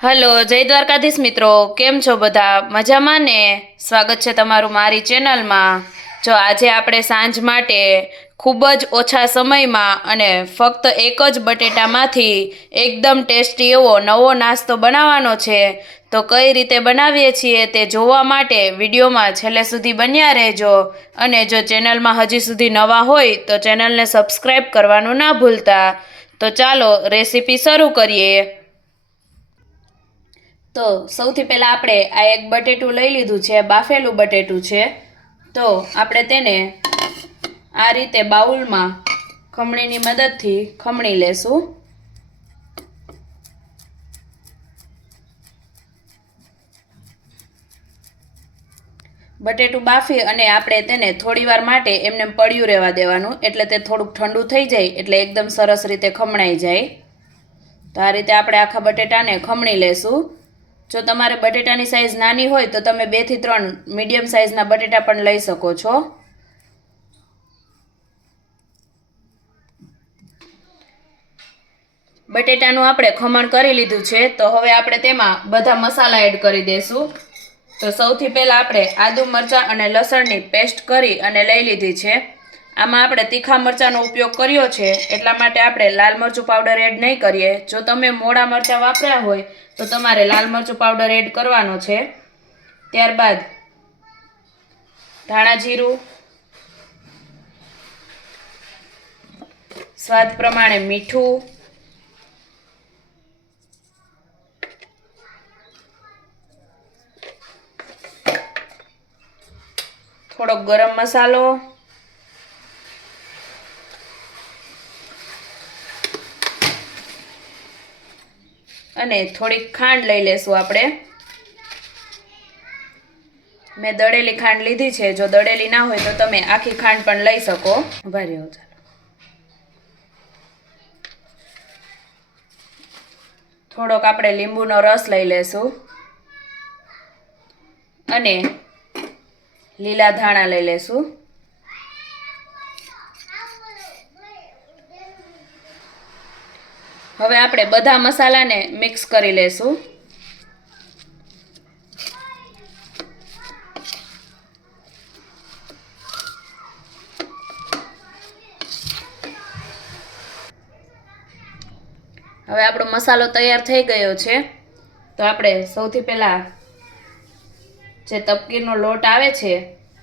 Hello, જય દ્વારકાધીશ મિત્રો, કેમ છો બધા? મજામાં ને? સ્વાગત છે તમારું મારી ચેનલમાં. જો આજે આપણે સાંજ માટે ખૂબ જ ઓછા સમયમાં અને ફક્ત એક જ બટેટામાંથી એકદમ ટેસ્ટી એવો નવો નાસ્તો બનાવવાનો છે. તો કઈ રીતે બનાવીએ છીએ તે જોવા માટે વિડીયોમાં છેલ્લે સુધી બન્યા રહેજો. અને જો ચેનલમાં હજી સુધી નવા હોય તો ચેનલને સબસ્ક્રાઈબ કરવાનું ના ભૂલતા. તો ચાલો રેસીપી શરૂ કરીએ. તો સૌથી પહેલાં આપણે આ એક બટેટું લઈ લીધું છે, બાફેલું બટેટું છે. તો આપણે તેને આ રીતે બાઉલમાં ખમણીની મદદથી ખમણી લેશું. બટેટું બાફી અને આપણે તેને થોડીવાર માટે એમને પડ્યું રહેવા દેવાનું, એટલે તે થોડુંક ઠંડુ થઈ જાય એટલે એકદમ સરસ રીતે ખમણાઈ જાય. તો આ રીતે આપણે આખા બટેટાને ખમણી લેશું. જો તમારે બટેટાની સાઇઝ નાની હોય તો તમે 2 થી 3 મીડિયમ સાઇઝના બટેટા પણ લઈ શકો છો. બટેટાનું આપણે ખમણ કરી લીધું છે. તો હવે આપણે તેમાં બધા મસાલા એડ કરી દઈશું. તો સૌથી પહેલાં આપણે આદુ મરચાં અને લસણની પેસ્ટ કરી અને લઈ લીધી છે. આમાં આપણે તીખા મરચાંનો ઉપયોગ કર્યો છે, એટલા માટે આપણે લાલ મરચું પાવડર એડ નહીં કરીએ. જો તમે મોડા મરચાં વાપર્યા હોય તો તમારે લાલ મરચું પાવડર એડ કરવાનો છે. ત્યારબાદ ધાણા જીરું, સ્વાદ પ્રમાણે મીઠું, થોડોક ગરમ મસાલો, અને થોડીક ખાંડ લઈ લેશું આપણે. મેં દળેલી ખાંડ લીધી છે. જો દળેલી ના હોય તો તમે આખી ખાંડ પણ લઈ શકો. ઉભા રહ્યો, ચાલો. થોડોક આપણે લીંબુનો રસ લઈ લેશું અને લીલા ધાણા લઈ લેશું. હવે આપણે બધા મસાલાને મિક્સ કરી લેશું. હવે આપણો મસાલો તૈયાર થઈ ગયો છે. તો આપણે સૌથી પહેલાં જે તપકીરનો લોટ આવે છે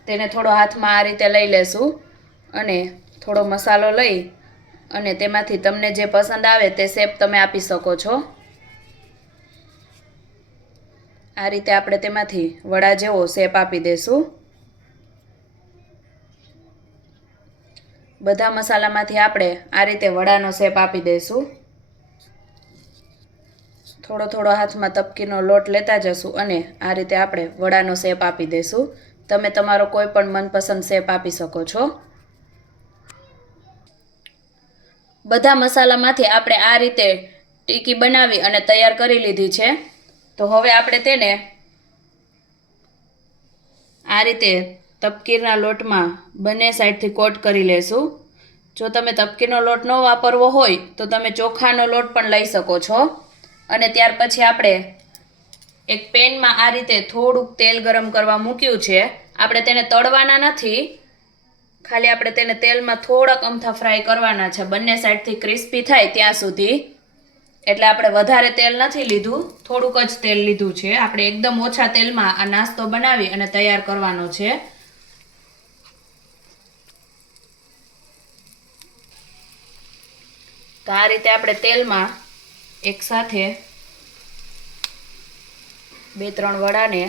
તેને થોડો હાથમાં આ રીતે લઈ લેશું અને થોડો મસાલો લઈ અને તેમાંથી તમને જે પસંદ આવે તે શેપ તમે આપી શકો છો. આ રીતે આપણે તેમાંથી વડા જેવો શેપ આપી દઈશું. બધા મસાલામાંથી આપણે આ રીતે વડાનો શેપ આપી દઈશું. થોડો થોડો હાથમાં તપકીરનો લોટ લેતા જશું અને આ રીતે આપણે વડાનો શેપ આપી દઈશું. તમે તમારો કોઈ પણ મનપસંદ શેપ આપી શકો છો. બધા મસાલામાંથી આપણે આ રીતે ટીકી બનાવી અને તૈયાર કરી લીધી છે. તો હવે આપણે તેને આ રીતે તપકીરના લોટમાં બંને સાઈડથી કોટ કરી લેશું. જો તમે તપકીરનો લોટ ન વાપરવો હોય તો તમે ચોખાનો લોટ પણ લઈ શકો છો. અને ત્યાર પછી આપણે એક પેનમાં આ રીતે થોડુંક તેલ ગરમ કરવા મૂક્યું છે. આપણે તેને તળવાના નથી, ખાલી આપણે તેને તેલમાં થોડાક અમથા ફ્રાય કરવાના છે, બંને સાઈડથી ક્રિસ્પી થાય ત્યાં સુધી. એટલે આપણે વધારે તેલ નથી લીધું, થોડુંક જ તેલ લીધું છે. આપણે એકદમ ઓછા તેલમાં આ નાસ્તો બનાવી અને તૈયાર કરવાનો છે. તો આ રીતે આપણે તેલમાં એકસાથે 2-3 વડાને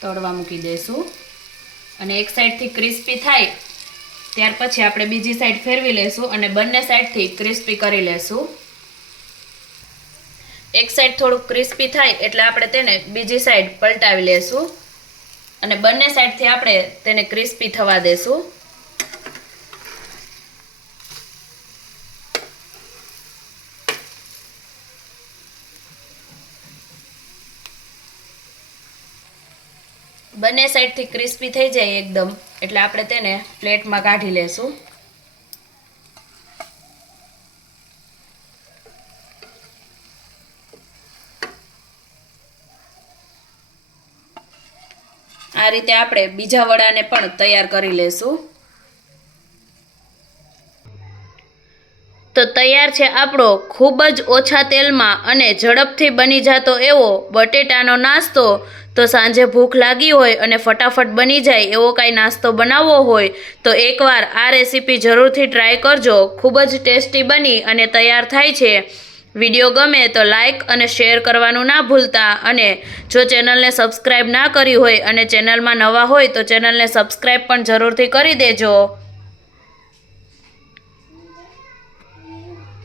તળવા મૂકી દઈશું અને એક સાઈડથી ક્રિસ્પી થાય ત્યાર પછી આપણે બીજી સાઈડ ફેરવી લેશું અને બંને સાઈડથી ક્રિસ્પી કરી લેશું. એક સાઈડ થોડુંક ક્રિસ્પી થાય એટલે આપણે તેને બીજી સાઈડ પલટાવી લેશું અને બંને સાઈડથી આપણે તેને ક્રિસ્પી થવા દેશું. બંને સાઈડથી ક્રિસ્પી થઈ જાય એકદમ એટલે આપણે તેને પ્લેટમાં કાઢી લેશું. આ રીતે આપણે બીજા વડાને પણ તૈયાર કરી લેશું। તો તૈયાર છે આપણો ખૂબ જ ઓછા તેલમાં અને ઝડપથી બની જતો એવો બટેટાનો નાસ્તો। તો સાંજે ભૂખ લાગી હોય અને ફટાફટ બની જાય એવો કાંઈ નાસ્તો બનાવવો હોય તો એકવાર આ રેસીપી જરૂરથી ટ્રાય કરજો। ખૂબ જ ટેસ્ટી બની અને તૈયાર થાય છે। વિડીયો ગમે તો લાઈક અને શેર કરવાનું ના ભૂલતા, અને જો ચેનલને સબસ્ક્રાઈબ ના કરી હોય અને ચેનલમાં નવા હોય તો ચેનલને સબસ્ક્રાઈબ પણ જરૂરથી કરી દેજો।